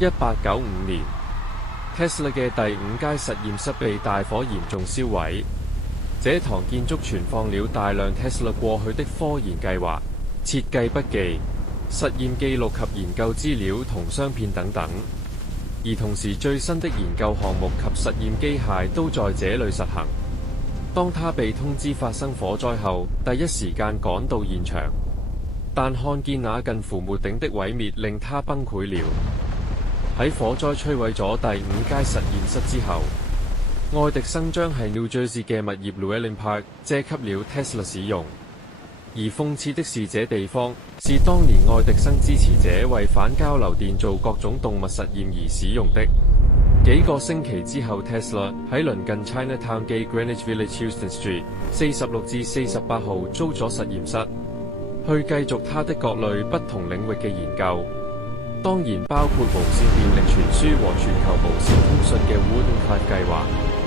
1895年，Tesla 嘅第5階實驗室被大火嚴重燒毀。這幢建築存放了大量 Tesla 過去的科研計劃、設計筆記、實驗記錄及研究資料同相片等等。而同時最新的研究項目及實驗機械都在這裏實行。當他被通知發生火災後，第一時間趕到現場，但看見那近乎沒頂的毀滅令他崩潰了。喺火災摧毀咗第5階實驗室之後，愛迪生將係 New Jersey 嘅物業 Llewellyn Park 借給了 Tesla 使用。而諷刺的是，這地方是當年愛迪生支持者為反交流電做各種動物實驗而使用的。幾個星期之後 ，Tesla 喺鄰近 Chinatown 嘅 Greenwich Village Houston Street 46至48號租咗實驗室，去繼續他的各類不同領域嘅研究，當然包括無線電力傳輸和全球無線通訊嘅 Wooden Cliff 計劃。